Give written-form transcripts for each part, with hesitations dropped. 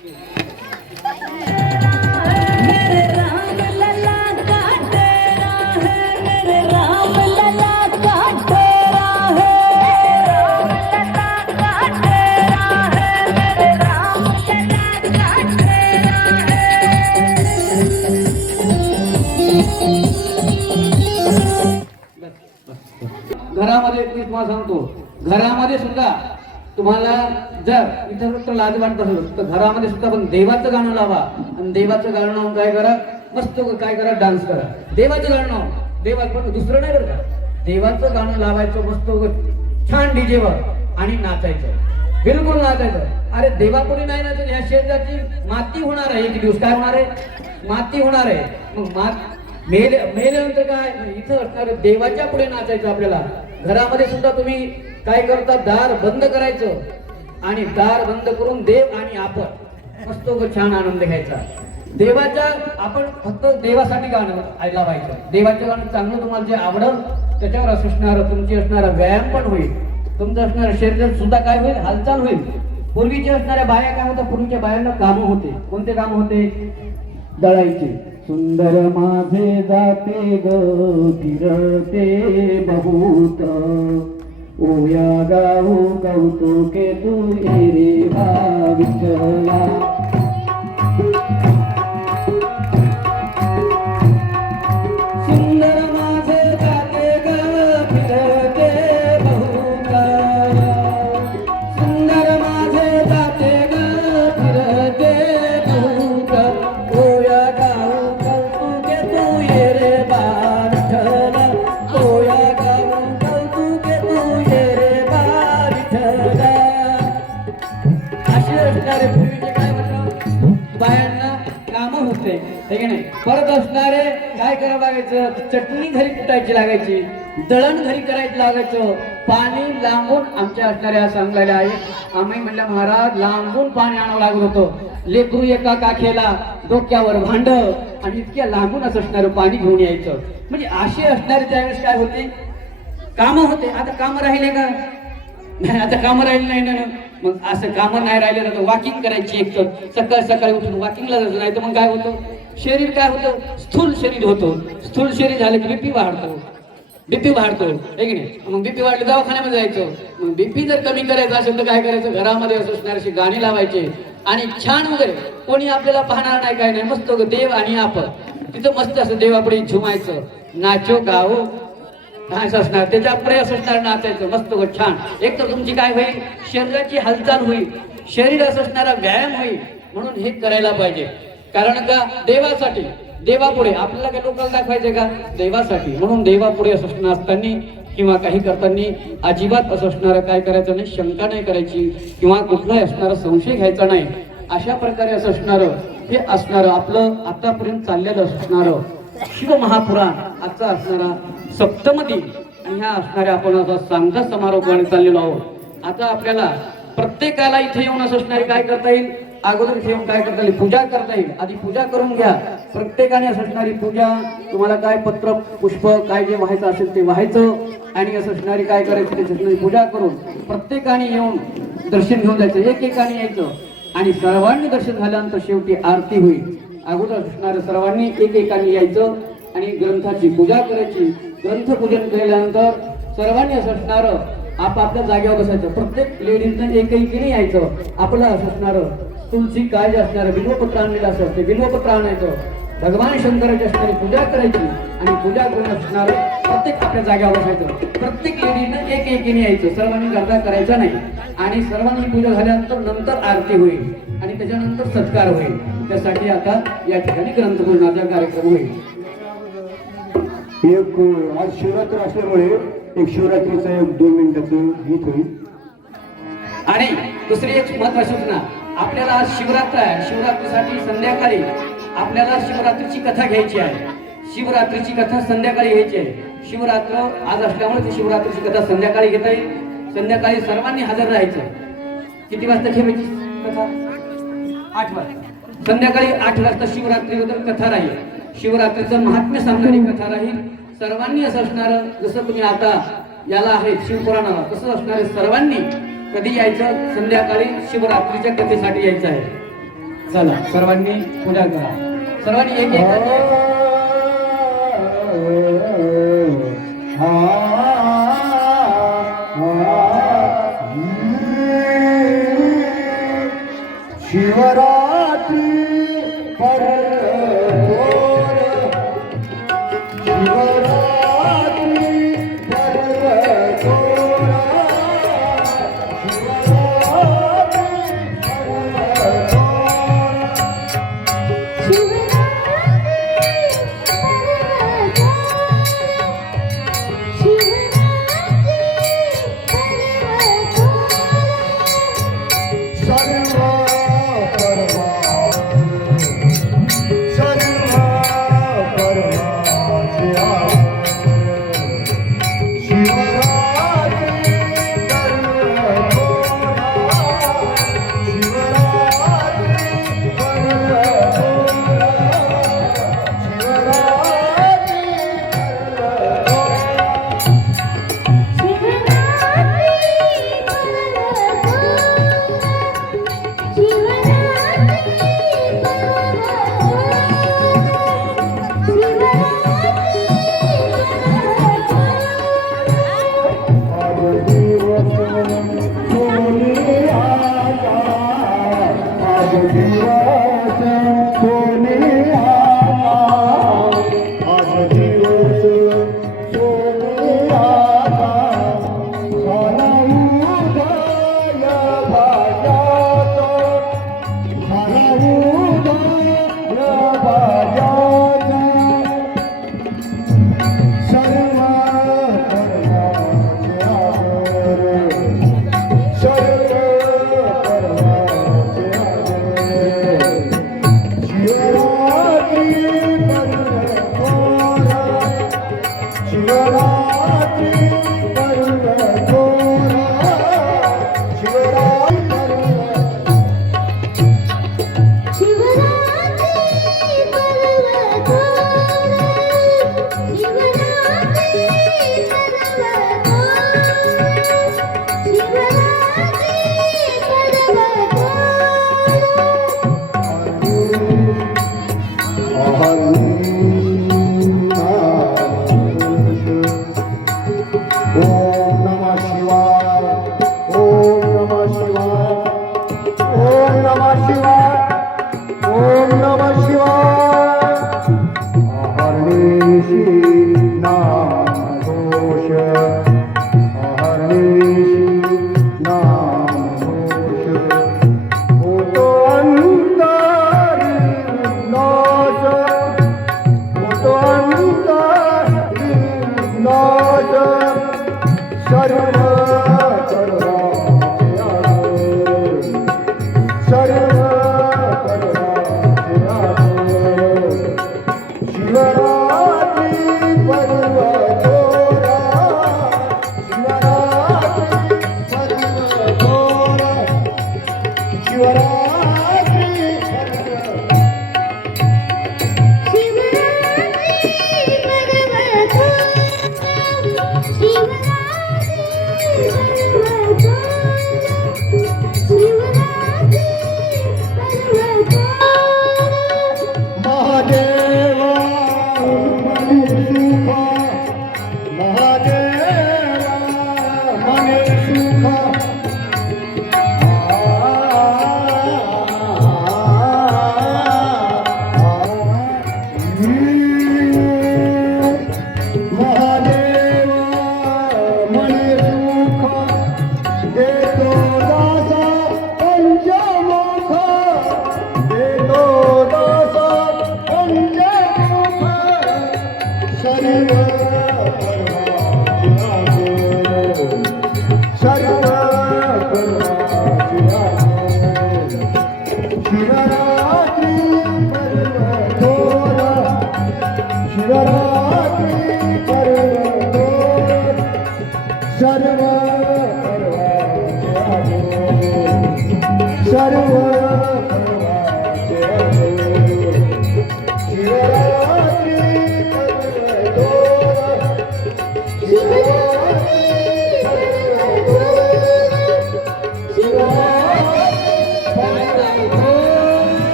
घरामध्ये मी तुम्हाला सांगतो, घरामध्ये सुद्धा तुम्हाला जर इतर तर लाज वाटत असेल तर घरामध्ये सुद्धा पण देवाचं गाणं लावा आणि देवाचं गाणं लावून काय करा, मस्त काय करा, डान्स करा. देवाचं गाणं, देवाचं पण दुसरं नाही बरं का, देवाचं गाणं लावायचं मस्त छान डीजेवर आणि नाचायचं, बिलकुल नाचायचं. अरे देवापुढे नाही नाचायचं, ह्या शरीराची माती होणार आहे. एक दिवस काय होणार आहे, माती होणार आहे. मग मेल्यानंतर काय, इथं असणार देवाच्या पुढे नाचायचं आपल्याला. घरामध्ये सुद्धा तुम्ही काय करता, दार बंद करायचं आणि दार बंद करून देव आणि आपण मस्त छान आनंद घ्यायचा. देवाच्या आपण फक्त देवासाठी गाणं लावायचं. देवाचं गाणं चांगलं तुम्हाला जे आवडलं त्याच्यावर असणार, तुमची असणारा व्यायाम पण होईल, तुमचं असणारं शरीर सुद्धा काय होईल, हालचाल होईल. पूर्वीच्या असणाऱ्या बाया काय होतं, पूर्वीच्या बायांना कामं होते. कोणते काम होते, दळायचे. सुंदर माझे जाते ग फिरते बहुत, ओया गाऊ कौतुके तू रे विठ्ठला. सुंदर माझे जाते ग फिरते बहुत, सुंदर माझे जाते ग फिरते बहुत, ओया गाऊ कौतुके तू रे विठ्ठला, ओया गाऊ कौतुके तू रे विठ्ठला. असे असणारे पूर्वीचे काय म्हटलं, बायांना काम होते हे की नाही. परत असणारे काय करावं लागायचं, चटणी घरी कुटायची लागायची, दळण घरी करायचं लागायचं. पाणी लांबून आमच्या असणाऱ्या सांगलेल्या आहे, आम्ही म्हणल्या महाराज लांबून पाणी आणावं लागत होतं. लेकरू एका काखेला, डोक्यावर भांड आणि इतक्या लांबूनच असणारं पाणी घेऊन यायचं. म्हणजे असे असणारे त्यावेळेस काय होते, काम होते. आता काम राहिले का, नाही आता काम राहिले नाही ना. मग असं काम नाही राहिले तर वॉकिंग करायची. एक तर सकाळी सकाळी उठून वॉकिंगला जायचं, नाही तर मग काय होतं, शरीर काय होतं, स्थूल शरीर होतं. स्थूल शरीर झालं की बीपी वाढतो, बीपी वाढतो आहे की नाही. मग बीपी वाढलं दवाखान्यामध्ये जायचं. मग बीपी जर कमी करायचं असेल तर काय करायचं, घरामध्ये असणारे गाणी लावायचे आणि छान वगैरे, कोणी आपल्याला पाहणार नाही, काय नाही, मस्त देव आणि आपण तिथं मस्त असं देवापुढे झुमायचं, नाचो गाओ नाच असणार, त्याच्या पुढे असणार नाचायचं मस्त छान. एक तर तुमची काय होईल, शरीराची हालचाल होईल, शरीर असणारा व्यायाम होईल. म्हणून हे करायला पाहिजे. कारण का, देवासाठी, देवापुढे आपल्याला काही लोकांना दाखवायचे का, देवासाठी. म्हणून देवापुढे असणार असताना किंवा काही करताना अजिबात असणारं काय करायचं नाही, शंका नाही करायची किंवा कुठलाही असणारा संशय घ्यायचा नाही. अशा प्रकारे असणारं हे असणारं आपलं आतापर्यंत चाललेलं असणारं शिव महापुराण आजचा असणारा सप्तम दिन आणि ह्या असणाऱ्या आपण आता सांगता समारोह चाललेलो आहोत. आता आपल्याला प्रत्येकाला इथे येऊन असणारे काय करता येईल, अगोदर इथे येऊन काय करता येईल, पूजा करता येईल. आधी पूजा करून घ्या. प्रत्येकाने असणारी पूजा, तुम्हाला काय पत्र पुष्प काय जे व्हायचं असेल ते व्हायचं आणि असणारी काय करायचं त्याची पूजा करून प्रत्येकाने येऊन दर्शन घेऊन जायचं, एकेकाने यायचं आणि सर्वांनी दर्शन झाल्यानंतर शेवटी आरती होईल. अगोदर असणाऱ्या सर्वांनी एकेकाने यायचं आणि ग्रंथाची पूजा करायची. ग्रंथ पूजन केल्यानंतर सर्वांनी असणारं आपापल्या जागेवर बसायचं. प्रत्येक लेडीजनं एकेकीने यायचं. आपलं असणारं तुलसी काय जे असणारं बिल्वपत्र आणलेलं असतं ते बिल्वपत्र आणायचं. भगवान शंकराची असणारी पूजा करायची आणि पूजा करून असणारं प्रत्येक आपल्या जागेवर बसायचं. प्रत्येक लेडीजनं एकेकीने यायचं, सर्वांनी गर्दा करायचा नाही. आणि सर्वांनी पूजा झाल्यानंतर नंतर आरती होईल आणि त्याच्यानंतर सत्कार होईल. त्यासाठी आता या ठिकाणी ग्रंथपूजनाचा कार्यक्रम होईल. एक आज शिवरात्र असल्यामुळे एक शिवरात्रीचं एक 2 मिनिटाचं गीत होईल. आणि दुसरी एक महत्वाची सूचना, आपल्याला आज शिवरात्र आहे. शिवरात्रीसाठी संध्याकाळी आपल्याला शिवरात्रीची कथा घ्यायची आहे. शिवरात्रीची कथा संध्याकाळी घ्यायची आहे. शिवरात्र आज असल्यामुळे ती शिवरात्रीची कथा संध्याकाळी घेता येईल. संध्याकाळी सर्वांनी हजर राहायचं. किती वाजता ठेवायची कथा, 8 वाजता. संध्याकाळी 8 वाजता शिवरात्रीबद्दल कथा राहील. शिवरात्रीचं महात्म्य सांगणारी कथा राहील. सर्वांनी असं असणारं, जसं तुम्ही आता याला आहे शिवपुराणाला तसं असणारे सर्वांनी कधी यायचं, संध्याकाळी शिवरात्रीच्या कथेसाठी यायचं आहे. चला सर्वांनी पूजा करा. सर्वांनी एक एक शिवरात्री परतोर शिवरात्री परतोर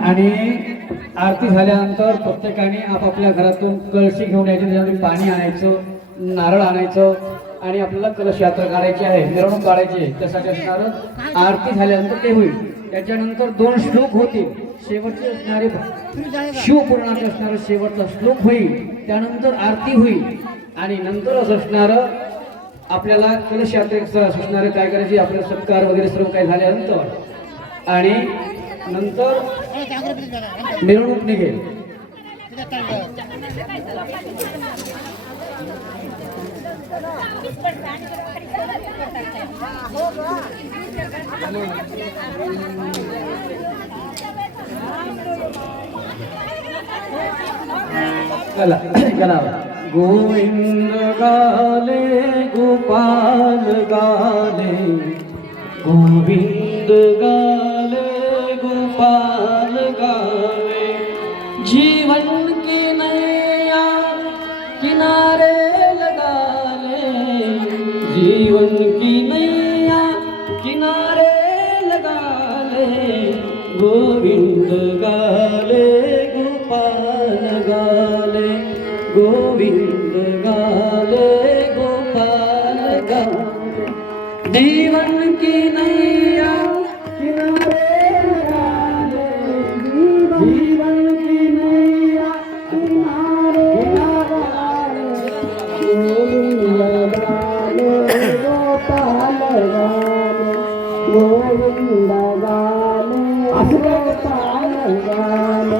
आणि आरती झाल्यानंतर प्रत्येकाने आपापल्या घरातून कळशी घेऊन यायची, त्याच्यामध्ये पाणी आणायचं, नारळ आणायचं आणि आपल्याला कलश यात्रा काढायची आहे, मिरवणूक काढायची आहे. त्यासाठी असणारं आरती झाल्यानंतर ते होईल. त्याच्यानंतर 2 श्लोक होतील. शेवटचे असणारे शिवपुराणाचे असणारं शेवटचा श्लोक होईल. त्यानंतर आरती होईल आणि नंतरच असणारं आपल्याला कलश यात्रेचं असणारे काय करायचे, आपले सत्कार वगैरे सर्व काही झाल्यानंतर आणि नंतर मिरवणूक निघेल. गोविंद गाले गोपाल गाले, गोविंद गाले गोपाल गाले, जीवन के नैया किनारे लगा ले, जीवन की नैया किनारे लगा ले, गोविंद गाले गोपाल गाले, गोविंद गाले गोपाल गाले, जीवन की नैया किनारे लगा ले, जीवन की नैया किनारे लगा ले, गोविंद गाले गोपाल गाले, गोविंद गाले गोपाल गाले.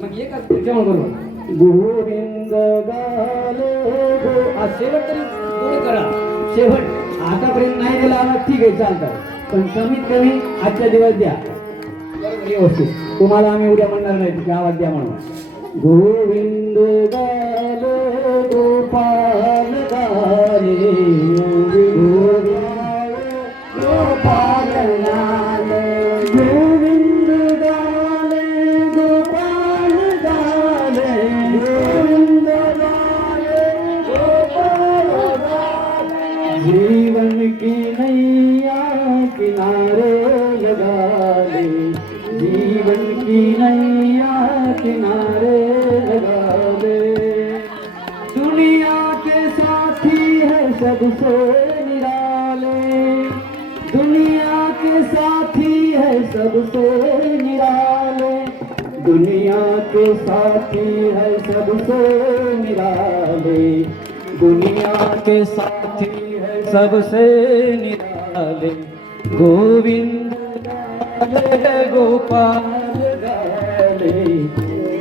मग ये का जेवण करू. गोविंद गाले शेवट तरी गोड करा. शेवट आतापर्यंत नाही दिला आवाज ठीक आहे चालतं, पण कमीत कमी आजच्या दिवस द्या व्यवस्थित. तुम्हाला आम्ही उद्या म्हणणार नाही की आवाज द्या म्हणून. गोविंद गाले गोपाल गाले, गोविंद गोपाल गाले, गोविंद गाले गोपाल गाले, गोविंद गाले गोपाल गाले, जीवन की नैया किनारे लगा ले, जीवन की नैया किनारे लगा ले. दुनिया के साथी है सबसे निराले, दुनिया के साथी है सबसे निराले, दुनिया के साथी है सबसे निराले, दुनिया के साथी है सबसे निराले, गोविंद गाले गोपाल गाले,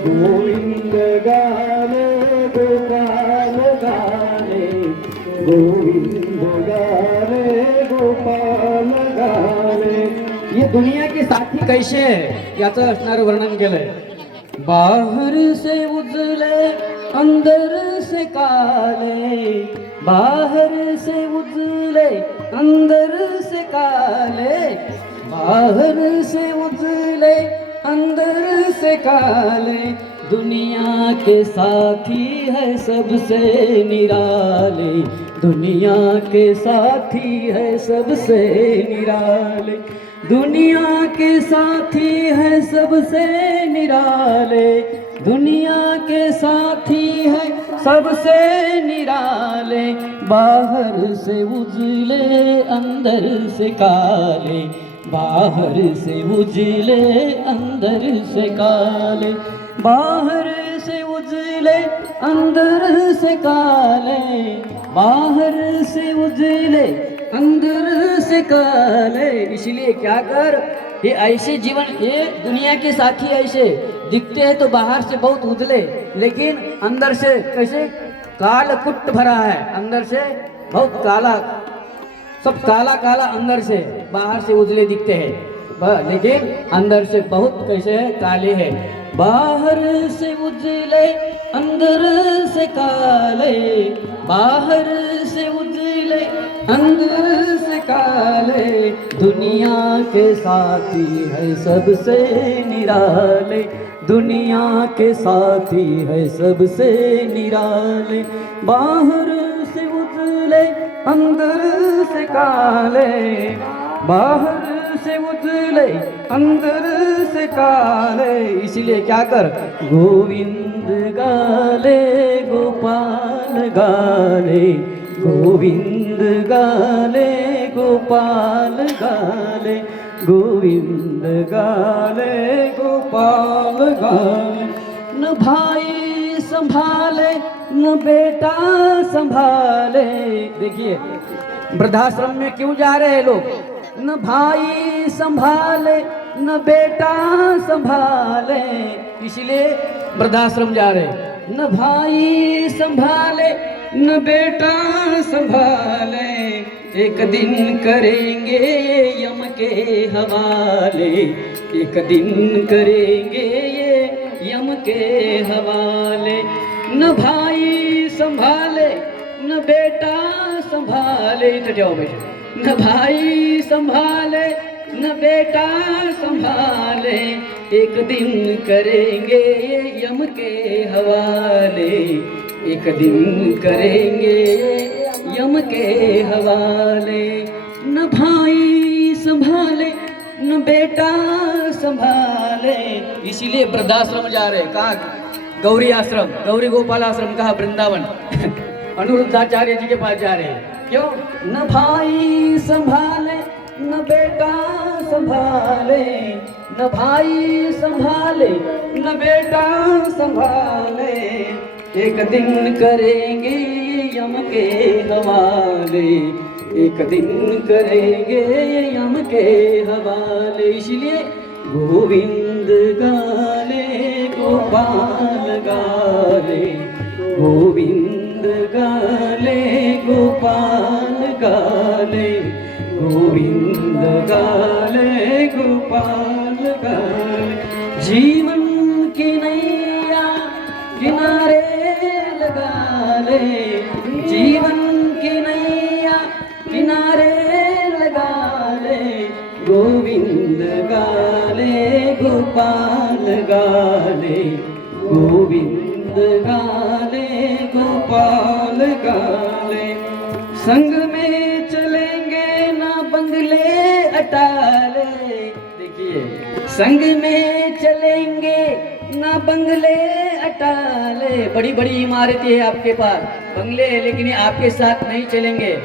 गोविंद गाले गोपाल गाले, गोविंद गाले गोपाल गाले. ये दुनिया के साथी कैसे है याचं असणारं वर्णन केलंय. बाहर से उजले अंदर से काले, बाहर से उजले अंदर से काले, बाहर से उजले अंदर से काले, दुनिया के साथी है सबसे निराले, दुनिया के साथी है सबसे निराले, दुनिया के साथी है सबसे निराले, दुनिया के साथी है सबसे निराले, बाहर से उजले अंदर से काले, बाहर से उजले अंदर से काले, बाहर से उजले अंदर से काले, बाहर से उजले अंदर से काले. इसलिए क्या कर, ये ऐसे जीवन, ये दुनिया के साथी ऐसे दिखते हैं तो बाहर से बहुत उजले, लेकिन अंदर से कैसे काल कुट भरा है, अंदर से बहुत काला, सब काला काला अंदर से, बाहर से उजले दिखते हैं लेकिन अंदर से बहुत कैसे है, काले हैं. बाहर से उजले अंदर से काले, बाहर से उजले अंदर से काले, दुनिया के साथी है सबसे निराले, दुनिया के साथी है सबसे निराले, बाहर से उजले अंदर से काले, बाहर से उजले अंदर से काले। इसलिए क्या कर, गोविंद गाले गोपाल गाले, गोविंद गाले गोपाल गाले, गोविंद गाले गोपाल गाले। न भाई संभाले न बेटा संभाले। देखिए वृद्धाश्रम में क्यों जा रहे हैं लोग, न भाई संभाले न बेटा संभाले, इसलिए वृद्धाश्रम जा रहे। न भाई संभाले न बेटा संभाले, एक दिन करेंगे यम के हवाले, एक दिन करेंगे ये यम के हवाले। न भाई संभाले न बेटा संभाले, तो जाओ बेटा। न भाई संभाले न बेटा संभाले, एक दिन करेंगे यम के हवाले, एक दिन करेंगे यम के हवाले। न भाई संभाले न बेटा संभाले, इसीलिए वृद्धाश्रम जा रहे। कहाँ, गौरी आश्रम, गौरी गोपाल आश्रम, कहा वृंदावन। अनिरुद्धाचार्य जी के पास जा रहे हैं। क्यों, न भाई संभाले न बेटा संभाले, न भाई संभाले न बेटा संभाले, एक दिन करेंगे यम के हवाले, एक दिन करेंगे यम के हवाले। इसलिए गोविंद गाले गोपाल गाले, गोविंद गाले गोपाल गाले, गोविंद गाले गोपाल गाले। जीवन की नैया किनारे लगा ले, जीवन की नैया किनारे लगा ले, गोविंद गाले गोपाल गाले, गोविंद गाले गोपाल गाले। संग में चलेंगे ना बंगले अटाले। देखिए, संग में चलेंगे ना बंगले अटाले। बड़ी बड़ी इमारतें है आपके पास, बंगले है, लेकिन ये आपके साथ नहीं चलेंगे।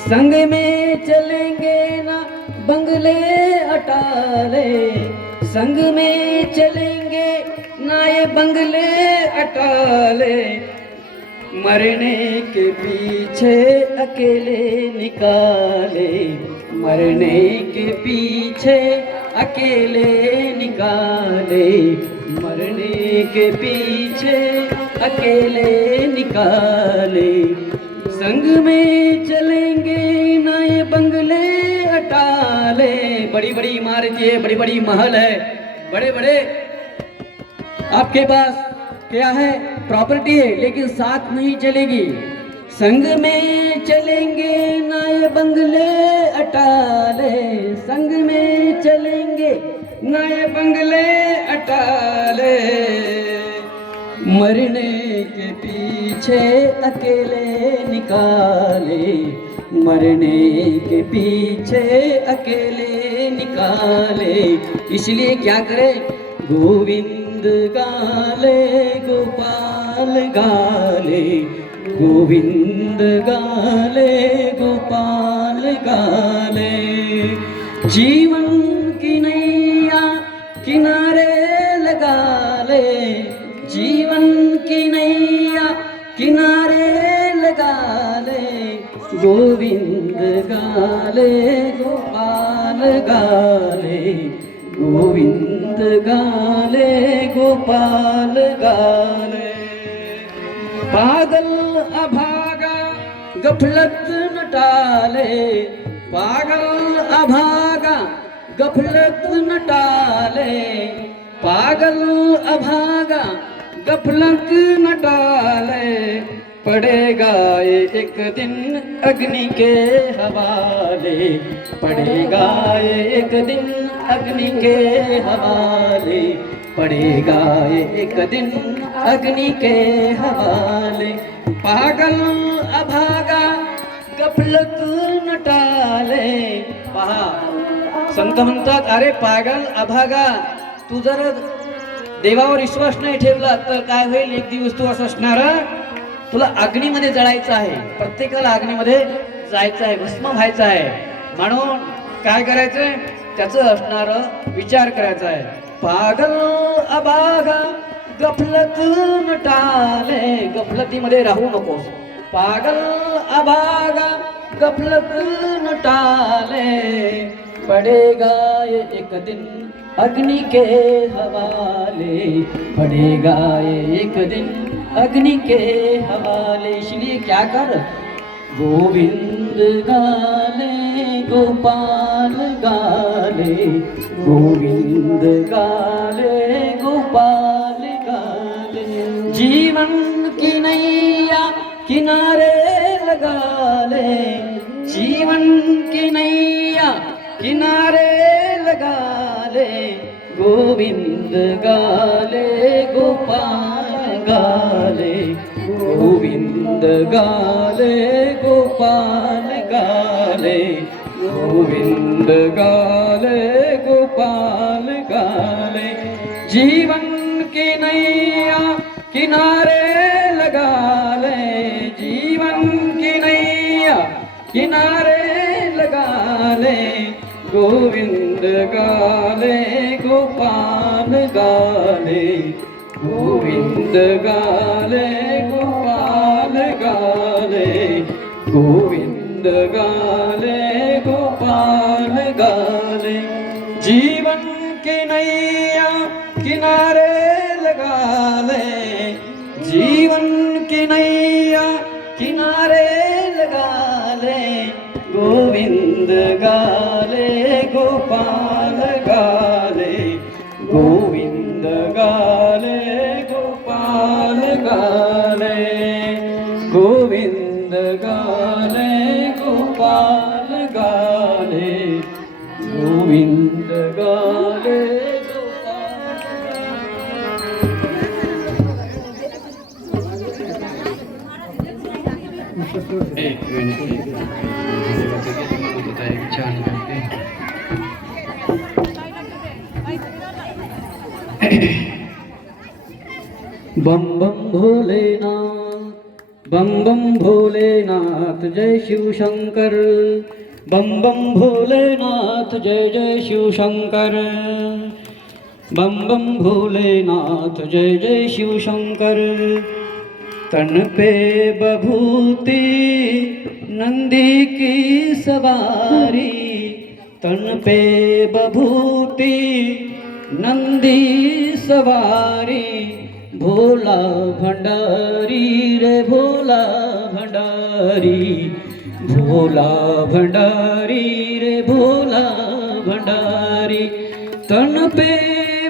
संग में चलेंगे ना बंगले अटाले, संग में चलेंगे ना ये बंगले अटाले। मरने के पीछे अकेले निकाले, मरने के पीछे अकेले निकाले, मरने के पीछे अकेले निकाले। संग में चलेंगे ना ये बंगले अटाले। बड़ी बड़ी इमारतें है, बड़ी बड़ी महल है, बड़े बड़े आपके पास क्या है, प्रॉपर्टी है, लेकिन साथ नहीं चलेगी। संग में चलेंगे ना ये बंगले अटाले, संग में चलेंगे ना ये बंगले अटाले। मरने के पीछे अकेले निकाले, मरने के पीछे अकेले निकाले। इसलिए क्या करे, गोविंद गाले गोपाल गाले, गोविंद गाले गोपाल गाले। जीवन की नैया किनारे लगा ले, जीवन की नैया किनारे लगा ले, गोविंद गाले गोपाल गाले, गोविंद गाले गोपाल गाले। पागल अभागा गफलत न टाले, पागल अभागा गफलत न टाले, पागल अभागा गफलत न टाले। पड़ेगा ये एक दिन अग्नि के हवाले, पड़ेगा ये एक दिन अग्नि के हवाले, पड़ेगा ये एक दिन अग्नि के हवाले। पागल अभागा गफलत न टाले। पहा, संत म्हणतात, अरे पागल अभागा, तू जर देवावर विश्वास नाही ठेवला तर काय होईल, एक दिवस तू असं असणार, तुला अग्नीमध्ये जळायचं आहे, प्रत्येकाला अग्नीमध्ये जायचं आहे, भस्म व्हायचं आहे। म्हणून काय करायचंय, त्याचं असणार विचार करायचा आहे। पागल अभागा गफलत न टाले, गफलतीमध्ये राहू नकोस। पागल अभागा गफलत न टाले, पड़ेगा ये एक दिन अग्नि के हवाले, पड़ेगा ये एक दिन अग्नि के हवाले। इसलिए क्या कर, गोविंद गाले गोपाल गाले, गोविंद गाले गोपाल गाले। जीवन की नैया किनारे लगा ले, जीवन की नैया किनारे लगा ले, गोविंद गाले गोपाल गाले, गोविंद गाले गोपाल गाले, गोविंद गाले गोपाल गाले। जीवन की नैया किनारे लगा ले, जीवन की नैया किनारे लगा ले, गोविंद गाले गोपाल गाले, गोविंद गाले गोपाल गाले, गोविंद गाले गोपाल गाले। जीवन की नैया किनारे लगा ले, जीवन की नैया किनारे लगा ले, गोविंद गाले गोपाल गाले, गोविंद गाले गोपाल गाले, गोविंद गाले गोपाल गाले, गोविंद गाले गोपाल। एक मिनिट, छान करते। बम बम भोलेनाथ, बम बम भोलेनाथ, जय शिव शंकर, बम बम भोलेनाथ, जय जय शिव शंकर, बम बम भोलेनाथ, जय जय शिव शंकर। तन पे बभूति नंदी की सवारी, तन पे बभूति नंदी सवारी, भोला भंडारी रे भोला भंडारी, भोला भंडारी रे भोला भंडारी। तन पे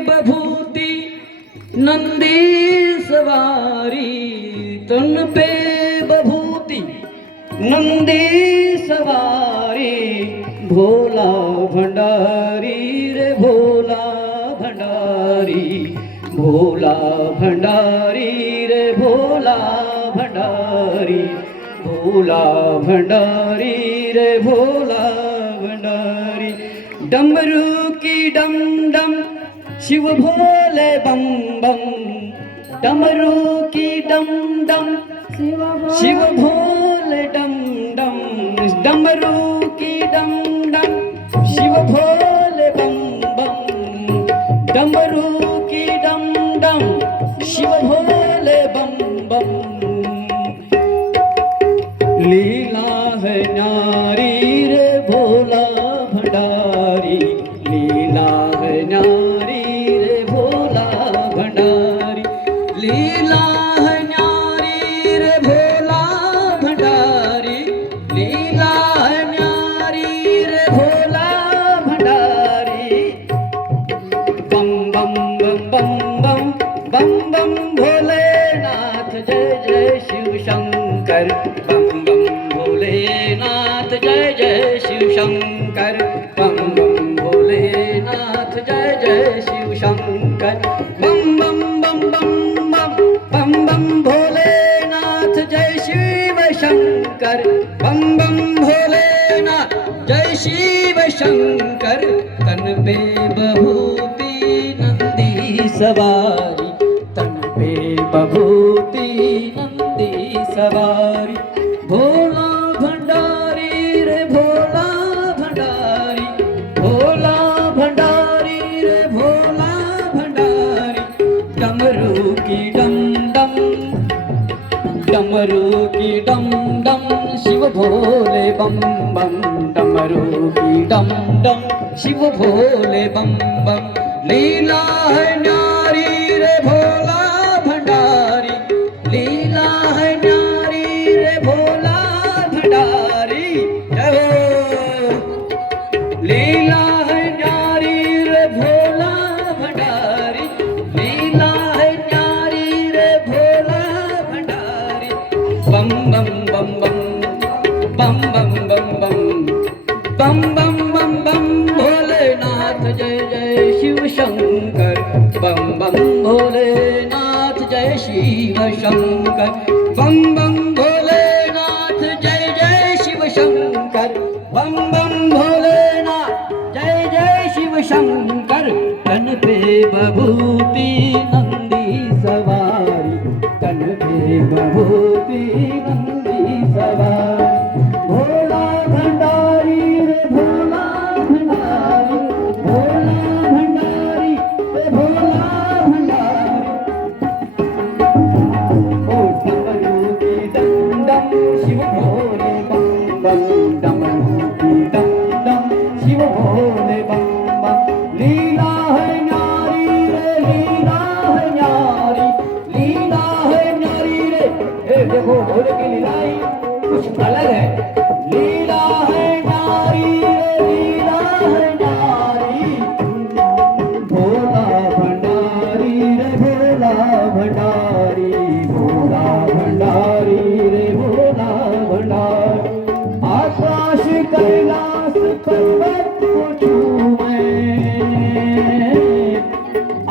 बभूति नंदी सवारी, तन पे बभूति नंदी सवारी, भोला भंडारी रे भोला भंडारी, भोला भंडारी रे भोला भंडारी, भोला भंडारी रे भोला भंडारी। डमरू की डम डम शिव भोले बम बम, डमरू की डम डम शिव भोले डम डम, डमरू की डम डम शिव भोले बम बम, डमरू की डम डम शिव भोले बम बम। लीला है न्यारी रे भोला भंडारी, लीला है न्यारी रे भोला भंडारी, लीला है न्यारी रे भोला भंडारी, लीला है न्यारी रे भोला भंडारी। बम बम बम बम बम बम बम भोलेनाथ, जय जय शिव शंकर। शंकर बम बम भोलेनाथ जय जय शिव शंकर बम बम भोलेनाथ जय जय शिव शंकर बम बम बम बम बम बम बम भोलेनाथ जय शिव शंकर बम बम भोलेनाथ जय शिव शंकर तन पे बभूति नंदी सवारी तन पे बभूति नंदी सवारी भोला भंडारी रे भोला भंडारी भोला भंडारी रे भोला भंडारी डमरू की डम डम डमरू की डम डम शिव भोले बम बम डमरू की डम डम शिव भोले बम बम लीला है न्यारी रे भोला भंडारी लीला है न्यारी रे भोला भंडारी जय हो लीला है न्यारी रे भोला भंडारी लीला है न्यारी रे भोला भंडारी बम बम बम बम बम बम बम बम बम बम बम बम भोलेनाथ जय जय शिव शंकर बम बम भोलेनाथ जय शिव शंकर बम बम भोलेनाथ जय जय शिव शंकर बम बम भोलेनाथ जय जय शिव शंकर तन पे बभूति नंदी सवारी तन पे बभूति नंदी सवारी भोला भंडारी रे भोला भंडारी भोला भंडारी रे भोला भंडारी ओ डमरू की डम डम शिव भोले बम बम डमरू की डम डम शिव भोले बम बम लीला है न्यारी रे लीला है न्यारी लीला है न्यारी रे देखो भोले की लीलाई कुछ अलग है लीला है न्यारी रे लीला है न्यारी भोला भंडारी रे भोला भंडारी भोला भंडारी रे भोला भंडारी आकाश कैलाश पर्वत को छूए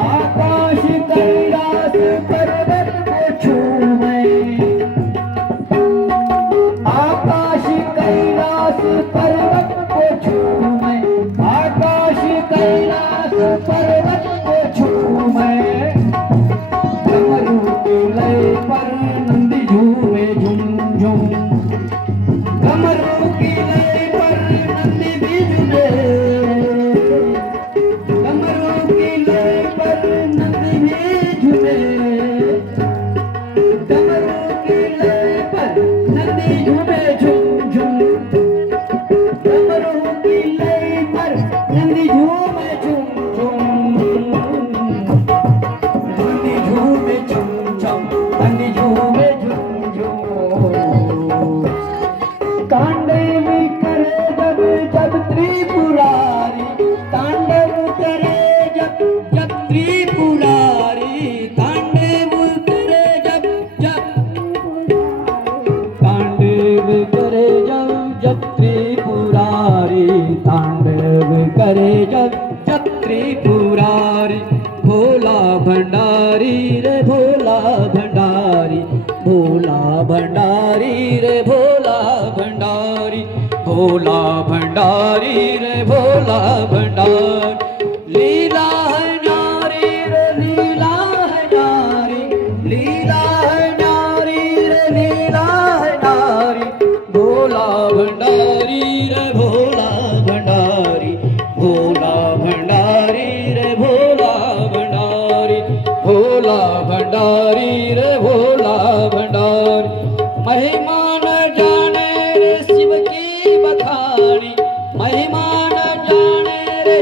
आकाश कैलाश पर्वत को छूए आकाश कैलाश पर्वत को छूए आकाश कैलाश पर्वत को छूए डमरू की लय पर नंदी झूमे झुम झुम डमरू की लय पर नंदी भी झूमे डमरू की लय पर नंदी भी झूमे डमरू की लय पर नंदी झूमे झुम झुम डमरू की लय पर नंदी झूमे झुम झुम नंदी झूमे झुम झुम नंदी झूमे झुम झुम तांडव करे जब जब त्रिपुरारी तांडव करे जब जब त्रिपुरारी तांडव करे जब जब तांडव करे जब जब त्रिपुरारी तांडव करे जब जब त्रिपुरारी भोला भंडारी रे भोला भंडारी भोला भंडारी रे भोला भंडारी भोला भंडारी रे भोला भंडारी लीला है न्यारी रे लीला है न्यारी लीला है न्यारी रे लीला है न्यारी भोला भंडारी रे भोला भंडारी भोला भंडारी रे भोला भंडारी भोला भंडारी रे भोला भंडारी महिमा न जाने रे शिव की बखानी महिमा न जाने रे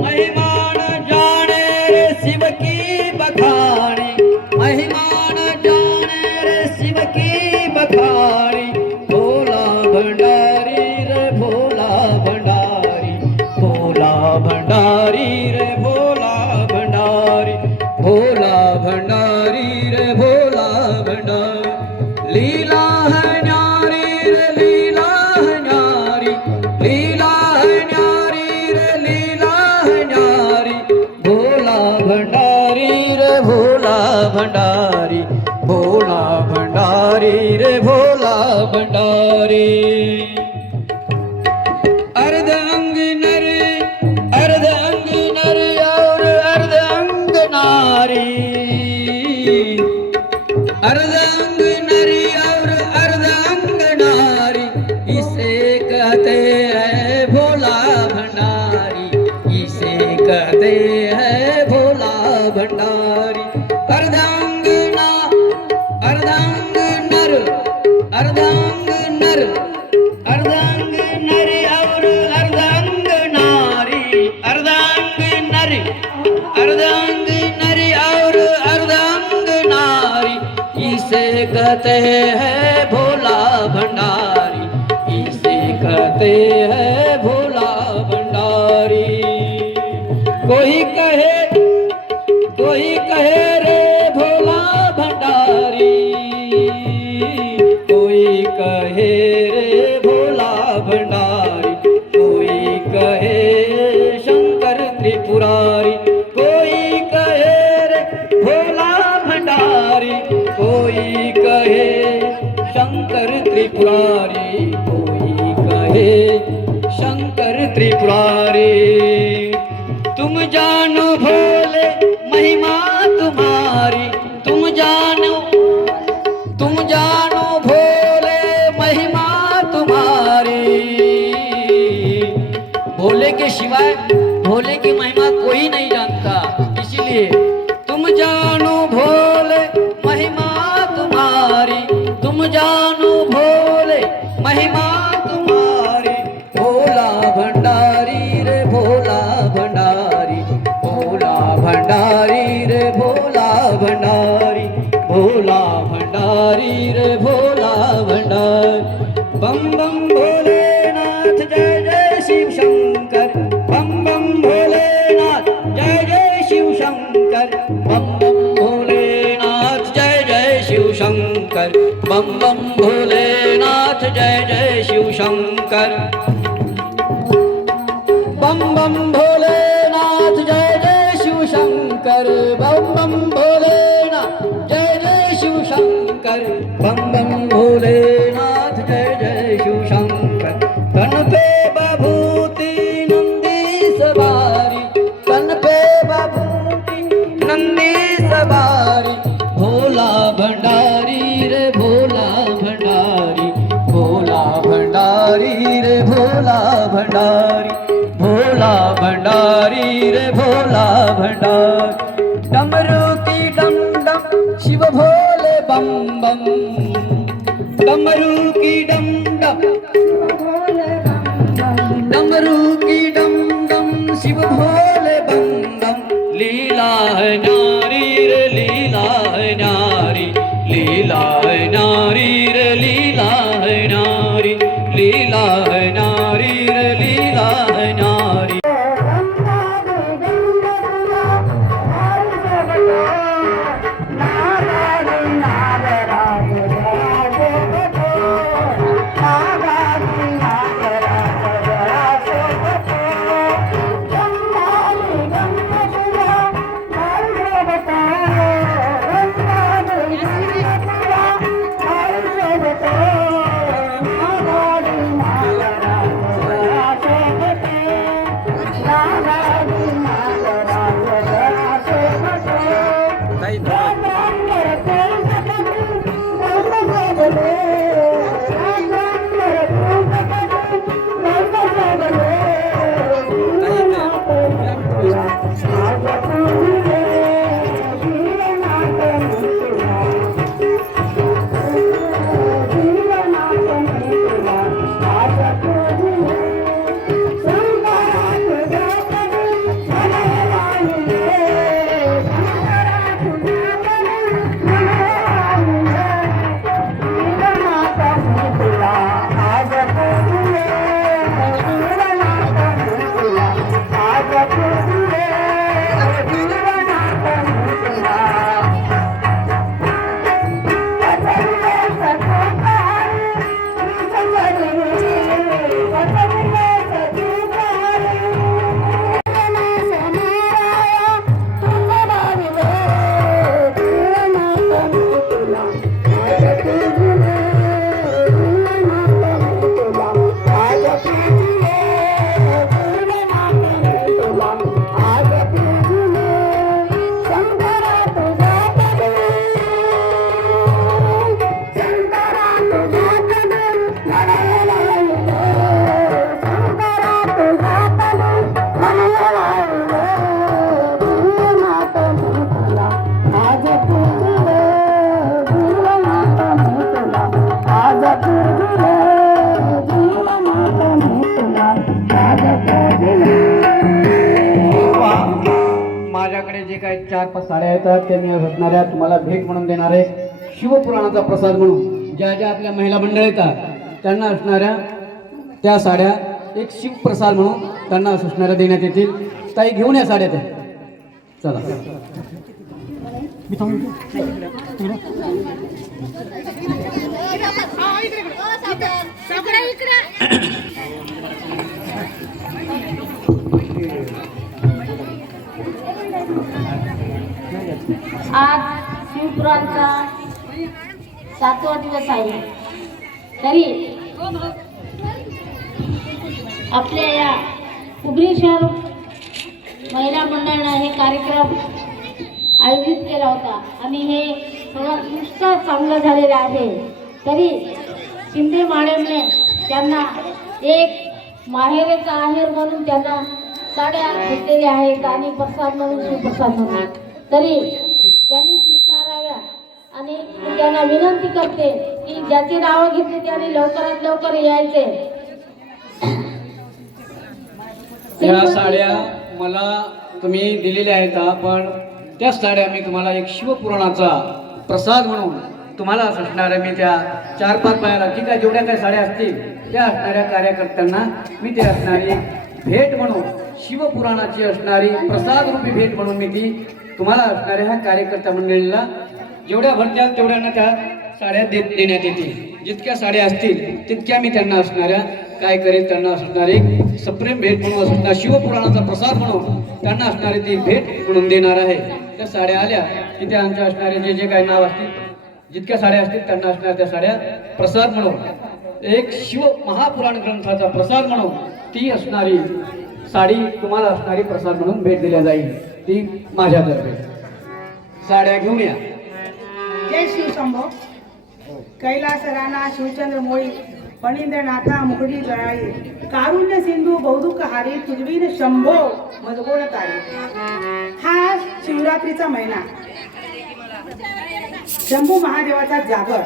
महिमा न जाने रे शिव की बखानी महिमा न जाने रे शिव की बखानी भोला भंडारी रे भोला भंडारी भोला भंडारी रे भोला भंडारी भोला भंडारी रे भोला भंडारी भंडारी लीला है न्यारी रे लीला है न्यारी लीला है न्यारी रे लीला है न्यारी भोला भंडारी रे भोला भंडारी भोला भंडारी रे भोला भंडारी अर्ध अंग नर और अर्ध अंग नारी अर्ध अंग नरी और अर्ध अंग नारी इसे कहते हैं भोला भंडारी इसे कहते हैं भोला भंडारी अर्धांग नर अर्धांग नर अर्धांग नरी और अर्धांग नारी अर्धांग नरी अर्धांग नरी और अर्धांग नारी इसे कहते हैं भोला भंडारी इसे कहते हैं भोला भंडारी कोई कहे रे भोला भंडारी कोई कहे रे भोला भंडारी कोई कहे शंकर त्रिपुरारी कोई कहे रे भोला भंडारी कोई कहे शंकर त्रिपुरारी कोई कहे शंकर त्रिपुरारी तुम जानो भोले महिमा तुम्हारी तुम जानो भोले महिमा तुम्हारी भोले के सिवाय भोले की महिमा कोई नहीं जानता इसलिए तुम जानो भोले महिमा तुम्हारी तुम जानो भोले महिमा तुम्हारी भोला भंडारी रे भोला भंडारी भोला भंडारी रे भोला भंडारी भोला भंडारी रे भोला भंडारी बम बम भोलेनाथ जय जय शिव शंकर बम बम भोलेनाथ जय जय शिव शंकर बम बम भोलेनाथ जय जय शिव शंकर बम बम भोलेनाथ जय जय शिव शंकर बम बम भोलेनाथ जय जय शिव शंकर बम बम भोलेनाथ जय जय शिव शंकर बम बम भोलेनाथ जय जय शिव शंकर तन पे बभूति नंदी सवारी तन पे बभूति नंदी सवारी भोला भंडारी रे भोला भंडारी भोला भंडारी रे भोला भंडारी भोला भंडारी रे भोला भंडारी डमरू की डम डम शिव भोले बम बम डमरू की डम डम डमरू की डम डम शिव भोले बम बम लीला है नारी रे लीला है नारी लीला है नारी रे लीला है नारी लीला है नारी रे लीला है नारी साड्या येतात त्या मी असणाऱ्या तुम्हाला भेट म्हणून देणार आहे. शिवपुराणाचा प्रसाद म्हणून ज्या ज्या आपल्या महिला मंडळ येतात त्यांना असणाऱ्या त्या साड्या एक शिवप्रसाद म्हणून त्यांना असणाऱ्या देण्यात येतील. ताई घेऊन या साड्या त्या. चला आज शिवपुराणचा 7वा दिवस आहे. तरी आपल्या या उगरी शहर महिला मंडळाने हे कार्यक्रम आयोजित केला होता आणि हे सगळं नुसतं चांगलं झालेलं आहे. तरी शिंदे मॅडमने त्यांना एक माहेरचा आहेर म्हणून त्यांना साड्या घेतलेल्या आहेत आणि प्रसाद म्हणून शिवप्रसाद म्हणून तरी त्यांनी स्वीकाराव्या. आणि त्यांना विनंती करते की ज्याची नावं घेतली त्यांनी लवकरात लवकर यायचे. या साड्या मला तुम्ही दिलेल्या आहेत, पण त्या साड्या मी तुम्हाला एक शिवपुराणाचा प्रसाद म्हणून तुम्हाला असणाऱ्या मी त्या 4-5 बायाला जी काय जेवढ्या काही साड्या असतील त्या असणाऱ्या कार्यकर्त्यांना मी ते असणारी भेट म्हणून शिवपुराणाची असणारी प्रसाद रूपी भेट म्हणून मी ती तुम्हाला असणाऱ्या ह्या कार्यकर्त्या मंडळीला जेवढ्या भरत्याल तेवढ्यांना त्या साड्या देण्यात येतील. जितक्या साड्या असतील तितक्या मी त्यांना असणाऱ्या काय करेल त्यांना असणारी एक सप्रेम भेट म्हणून असणार शिवपुराणाचा प्रसाद म्हणून त्यांना असणारी ती भेट म्हणून देणार आहे. त्या साड्या आल्या की त्या आमच्या असणारे जे जे काही नाव असतील जितक्या साड्या असतील त्यांना असणाऱ्या त्या साड्या प्रसाद म्हणून एक शिव महापुराण ग्रंथाचा प्रसाद म्हणून ती असणारी साडी तुम्हाला असणारी प्रसाद म्हणून भेट दिल्या जाईल. ती माझ्यातर्फे साड्या घेऊन या. जय शिवशंभो. कैलास राणा शिवचंद्र मोळी फणींद्रनाथा मुकडी गळाई कारुण्य सिंधू बौदुकहारी तुझवीर शंभो मजगोळ तारी. हा शिवरात्रीचा महिना शंभू महादेवाचा जागर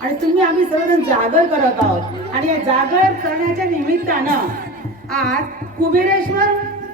आणि तुम्ही आम्ही सर्वजण जागर करत आहोत. आणि या जागर करण्याच्या निमित्तानं आज कुबेरेश्वर